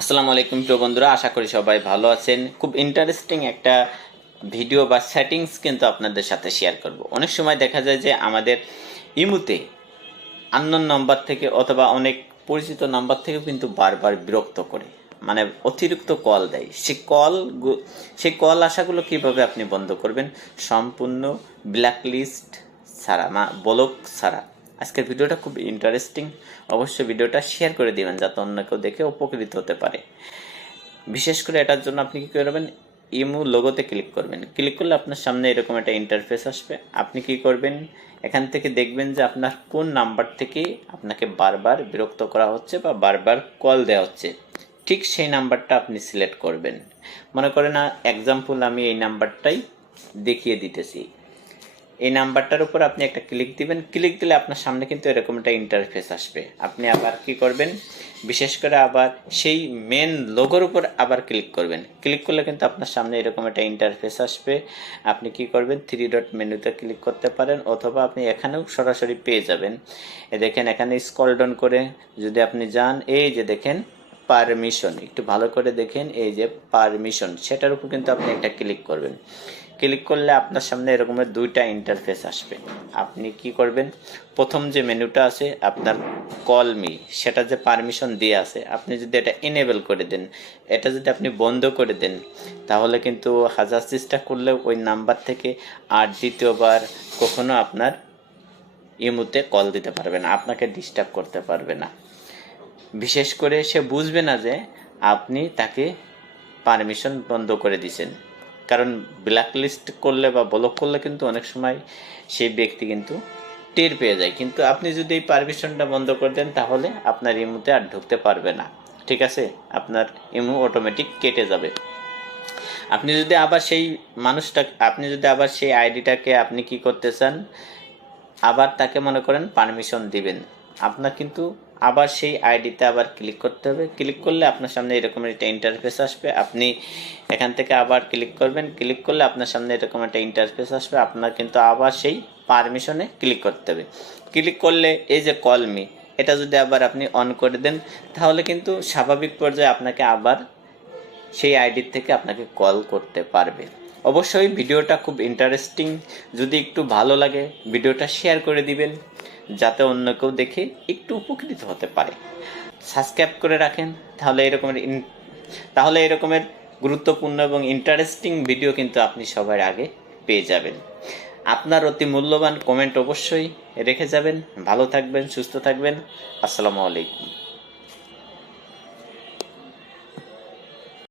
আসসালামু আলাইকুম প্রিয় বন্ধুরা, আশা করি সবাই ভালো আছেন। খুব ইন্টারেস্টিং একটা ভিডিও বা সেটিংস কিন্তু আপনাদের সাথে শেয়ার করব। অনেক সময় দেখা যায় যে আমাদের ইমুতে আননোন নাম্বার থেকে অথবা অনেক পরিচিত নাম্বার থেকেও কিন্তু বারবার বিরক্ত করে মানে অতিরিক্ত কল দেয়। সে কল সেই কল আসাগুলো কীভাবে আপনি বন্ধ করবেন? সম্পূর্ণ ব্ল্যাক লিস্ট ছাড়া, মা, ব্লক ছাড়া। আজকের ভিডিওটা খুব ইন্টারেস্টিং অবশ্যই ভিডিওটা শেয়ার করে দিবেন যাতে অন্য কেউ দেখে উপকৃত হতে পারে। বিশেষ করে এটার জন্য আপনি কী করবেন? ইমু লোগোতে ক্লিক করবেন। ক্লিক করলে আপনার সামনে এরকম একটা ইন্টারফেস আসবে। আপনি কি করবেন? এখান থেকে দেখবেন যে আপনার কোন নাম্বার থেকে আপনাকে বারবার বিরক্ত করা হচ্ছে বা বারবার কল দেওয়া হচ্ছে। ঠিক সেই নাম্বারটা আপনি সিলেক্ট করবেন। মনে করেন এক্সাম্পল আমি এই নাম্বারটাই দেখিয়ে দিতেছি। এই নাম্বারটার উপর আপনি একটা ক্লিক দিবেন। ক্লিক দিলে আপনার সামনে কিন্তু এরকম একটা ইন্টারফেস আসবে। আপনি আবার কি করবেন? বিশেষ করে আবার সেই মেন লোগোর উপর আবার ক্লিক করবেন। ক্লিক করলে কিন্তু আপনার সামনে এরকম একটা ইন্টারফেস আসবে। আপনি কি করবেন? থ্রি ডট মেনুতে ক্লিক করতে পারেন অথবা আপনি এখানেও সরাসরি পেয়ে যাবেন। দেখেন এখানে স্কল ডাউন করে যদি আপনি যান, এই যে দেখেন পারমিশন একটু ভালো করে দেখেন এই যে পারমিশন সেটার উপর কিন্তু আপনি একটা ক্লিক করবেন। ক্লিক করলে আপনার সামনে এরকমের দুইটা ইন্টারফেস আসবে। আপনি কি করবেন? প্রথম যে মেনুটা আছে, আপনার কল মি সেটা যে পারমিশন দিয়ে আছে, আপনি যদি এটা এনেবল করে দেন, এটা যদি আপনি বন্ধ করে দেন, তাহলে কিন্তু হাজার চেষ্টা করলে ওই নাম্বার থেকে আর দ্বিতীয়বার কখনো আপনার ইমুতে কল দিতে পারবে না, আপনাকে ডিস্টার্ব করতে পারবে না। বিশেষ করে সে বুঝবে না যে আপনি তাকে পারমিশন বন্ধ করে দিয়েছেন। কারণ ব্ল্যাক লিস্ট করলে বা ব্লক করলে কিন্তু অনেক সময় সেই ব্যক্তি কিন্তু টের পেয়ে যায়। কিন্তু আপনি যদি এই পারমিশনটা বন্ধ করে দেন, তাহলে আপনার ইমুতে আর ঢুকতে পারবে না। ঠিক আছে? আপনার ইমু অটোমেটিক কেটে যাবে। আপনি যদি আবার সেই মানুষটা, আপনি যদি আবার সেই আইডিটাকে আপনি কি করতে চান, আবার তাকে মনে করেন পারমিশন দিবেন। আপনার কিন্তু আবার সেই আইডিতে আবার ক্লিক করতে হবে। ক্লিক করলে আপনার সামনে এরকম একটা ইন্টারফেস আসবে। আপনি এখান থেকে আবার ক্লিক করবেন। ক্লিক করলে আপনার সামনে এরকম একটা ইন্টারফেস আসবে। আপনার কিন্তু আবার সেই পারমিশনে ক্লিক করতে হবে। ক্লিক করলে এই যে কল মি এটা যদি আবার আপনি অন করে দেন, তাহলে কিন্তু স্বাভাবিক পর্যায়ে আপনাকে আবার সেই আইডির থেকে আপনাকে কল করতে পারবে। অবশ্যই ভিডিওটা খুব ইন্টারেস্টিং যদি একটু ভালো লাগে, ভিডিওটা শেয়ার করে দিবেন। যাতে অন্য কেউ দেখে একটু উপকৃত হতে পারে। সাবস্ক্রাইব করে রাখেন, তাহলে এরকমের তাহলে এরকমের গুরুত্বপূর্ণ এবং ইন্টারেস্টিং ভিডিও কিন্তু আপনি সবার আগে পেয়ে যাবেন। আপনার অতি মূল্যবান কমেন্ট অবশ্যই রেখে যাবেন। ভালো থাকবেন, সুস্থ থাকবেন। আসসালামু আলাইকুম।